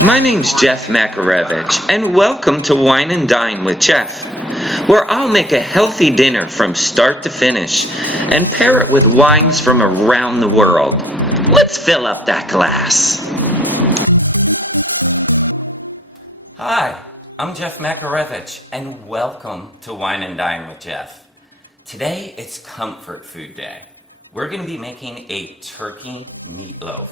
My name's Jeff Makarevich, and welcome to Wine and Dine with Jeff, where I'll make a healthy dinner from start to finish and pair it with wines from around the world. Let's fill up that glass. Hi, I'm Jeff Makarevich, and welcome to Wine and Dine with Jeff. Today it's comfort food day. We're going to be making a turkey meatloaf.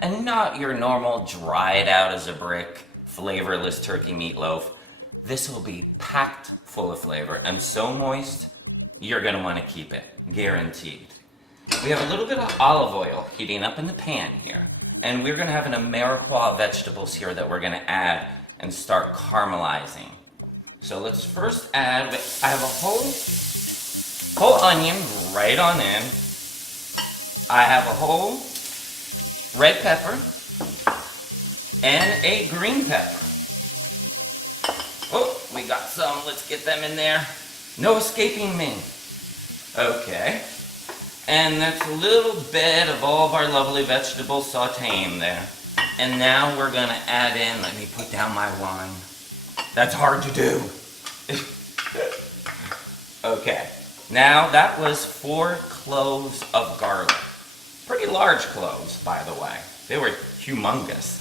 And not your normal dried out as a brick, flavorless turkey meatloaf. This will be packed full of flavor and so moist, you're going to want to keep it, guaranteed. We have a little bit of olive oil heating up in the pan here, and we're going to have an Ameripois vegetables here that we're going to add and start caramelizing. So let's first add, I have a whole onion right on in. I have a whole red pepper and a green pepper. Oh, we got some. Let's get them in there. No escaping me. Okay. And that's a little bit of all of our lovely vegetables sauteing there. And now we're going to add in, let me put down my wine. That's hard to do. Okay. Now that was 4 cloves of garlic. Pretty large cloves, by the way. They were humongous.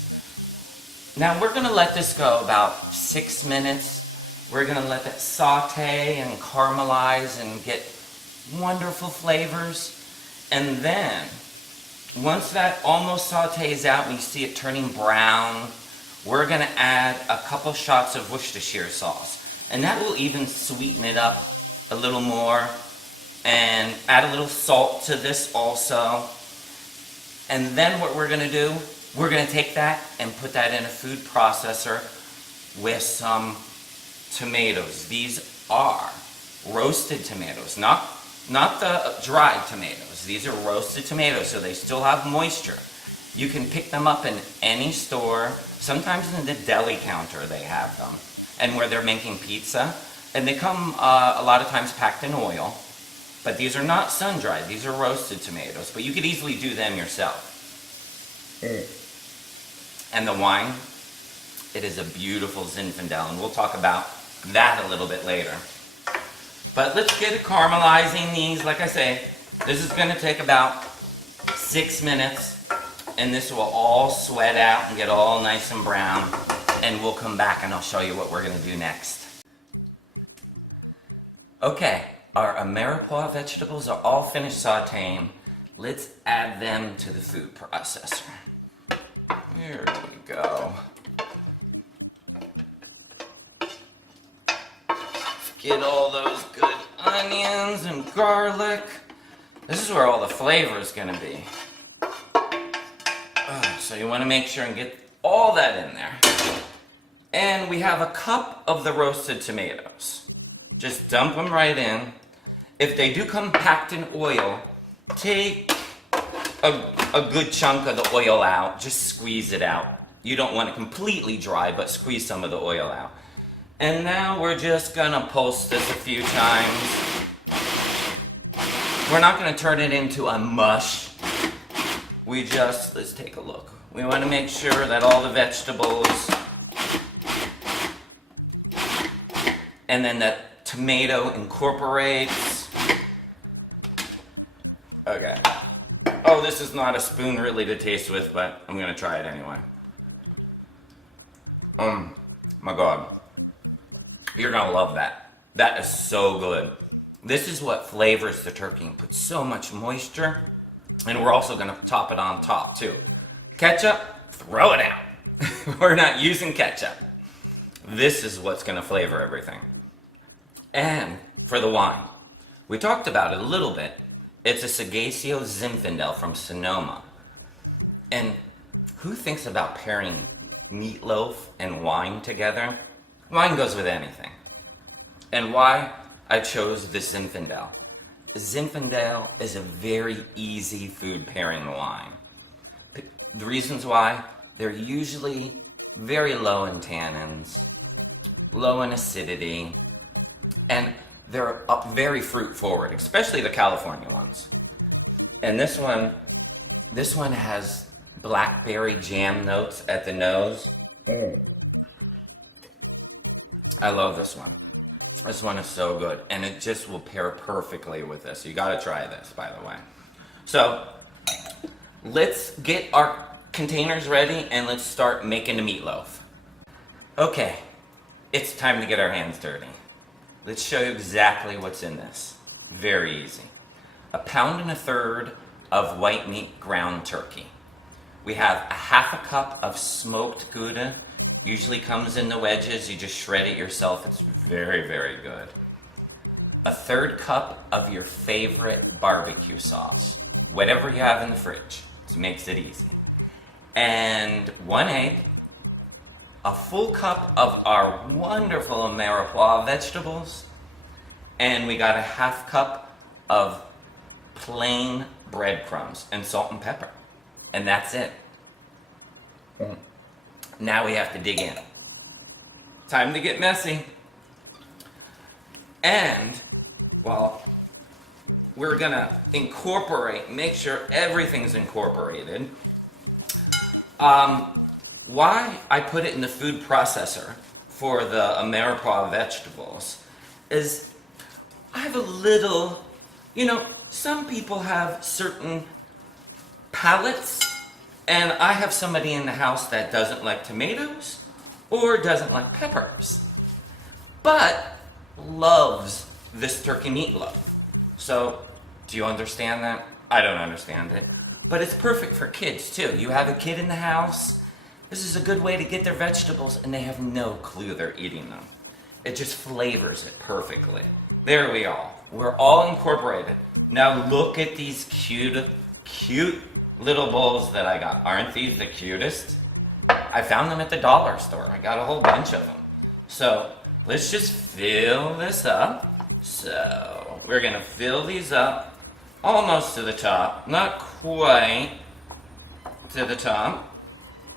Now we're going to let this go about 6 minutes. We're going to let it saute and caramelize and get wonderful flavors. And then, once that almost sautés out and you see it turning brown, we're going to add a couple shots of Worcestershire sauce. And that will even sweeten it up a little more. And add a little salt to this also. And then what we're going to do, we're going to take that and put that in a food processor with some tomatoes. These are roasted tomatoes, not the dried tomatoes. These are roasted tomatoes, so they still have moisture. You can pick them up in any store. Sometimes in the deli counter they have them, and where they're making pizza. And they come a lot of times packed in oil. But these are not sun-dried, these are roasted tomatoes, but you could easily do them yourself. And the wine, it is a beautiful Zinfandel, and we'll talk about that a little bit later. But let's get it caramelizing these. Like I say, this is going to take about 6 minutes, and this will all sweat out and get all nice and brown, and we'll come back and I'll show you what we're going to do next. Okay. Our Ameripois vegetables are all finished sauteing. Let's add them to the food processor. Here we go. Get all those good onions and garlic. This is where all the flavor is going to be. So you want to make sure and get all that in there. And we have a cup of the roasted tomatoes. Just dump them right in. If they do come packed in oil, take a good chunk of the oil out. Just squeeze it out. You don't want it completely dry, but squeeze some of the oil out. And now we're just going to pulse this a few times. We're not going to turn it into a mush. Let's take a look. We want to make sure that all the vegetables and then that tomato incorporates. Okay. Oh, this is not a spoon really to taste with, but I'm going to try it anyway. My God. You're going to love that. That is so good. This is what flavors the turkey and puts so much moisture. And we're also going to top it on top too. Ketchup, throw it out. We're not using ketchup. This is what's going to flavor everything. And for the wine, we talked about it a little bit. It's a Sagacio Zinfandel from Sonoma. And who thinks about pairing meatloaf and wine together? Wine goes with anything. And why I chose this Zinfandel. Zinfandel is a very easy food pairing wine. The reasons why, they're usually very low in tannins, low in acidity, and they're very fruit forward, especially the California ones. And this one has blackberry jam notes at the nose, I love this one. This one is so good, and it just will pair perfectly with this. You gotta try this, by the way. So, let's get our containers ready, and let's start making the meatloaf. Okay, it's time to get our hands dirty. Let's show you exactly what's in this. Very easy. 1.25 pounds of white meat ground turkey. We have 1/2 cup of smoked Gouda. Usually comes in the wedges. You just shred it yourself. It's very, very good. 1/3 cup of your favorite barbecue sauce. Whatever you have in the fridge. It makes it easy. And 1 egg. A full cup of our wonderful Ameripois vegetables. And we got 1/2 cup of plain breadcrumbs and salt and pepper. And that's it. Now we have to dig in. Time to get messy. And, well, we're gonna incorporate, make sure everything's incorporated. Why I put it in the food processor for the Ameripois vegetables is I have a little, some people have certain palates, and I have somebody in the house that doesn't like tomatoes or doesn't like peppers, but loves this turkey meatloaf. So, do you understand that? I don't understand it, but it's perfect for kids too. You have a kid in the house, this is a good way to get their vegetables, and they have no clue they're eating them. It just flavors it perfectly. There we are. We're all incorporated. Now look at these cute little bowls that I got. Aren't these the cutest? I found them at the dollar store. I got a whole bunch of them. So let's just fill this up. So we're gonna fill these up almost to the top, not quite to the top.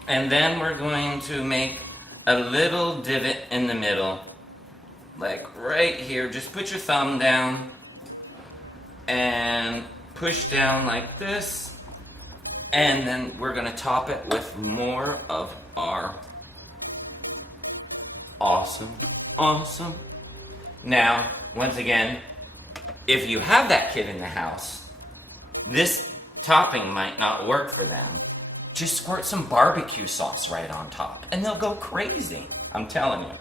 And then we're going to make a little divot in the middle, like right here. Just put your thumb down and push down like this. And then we're gonna top it with more of our awesome. Now, once again, if you have that kid in the house, this topping might not work for them. Just squirt some barbecue sauce right on top, and they'll go crazy. I'm telling you.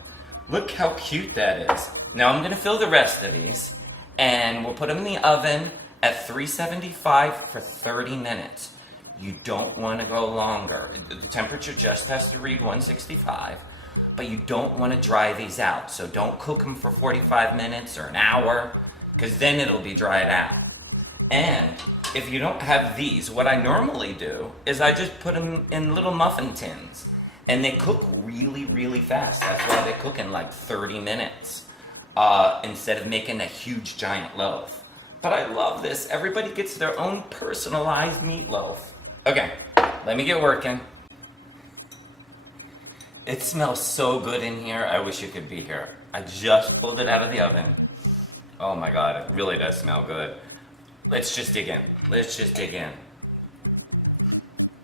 Look how cute that is. Now I'm gonna fill the rest of these, and we'll put them in the oven at 375 for 30 minutes. You don't want to go longer. The temperature just has to read 165, but you don't want to dry these out. So don't cook them for 45 minutes or an hour, because then it'll be dried out. And if you don't have these, what I normally do is I just put them in little muffin tins, and they cook really, really fast. That's why they cook in like 30 minutes instead of making a huge giant loaf. But I love this. Everybody gets their own personalized meatloaf. Okay, let me get working. It smells so good in here. I wish you could be here. I just pulled it out of the oven. Oh my God, it really does smell good. Let's just dig in.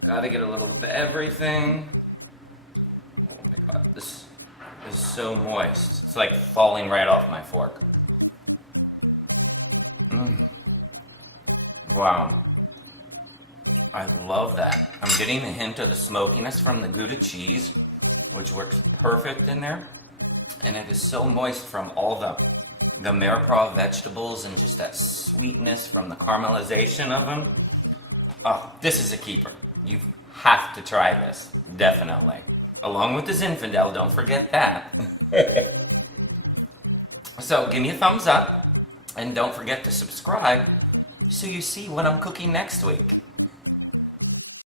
Gotta get a little bit of everything. Oh my God, this is so moist. It's like falling right off my fork. Wow. I love that. I'm getting a hint of the smokiness from the Gouda cheese, which works perfect in there. And it is so moist from all the Ameripois vegetables and just that sweetness from the caramelization of them. Oh, this is a keeper. You have to try this, definitely. Along with the Zinfandel, don't forget that. So give me a thumbs up, and don't forget to subscribe so you see what I'm cooking next week.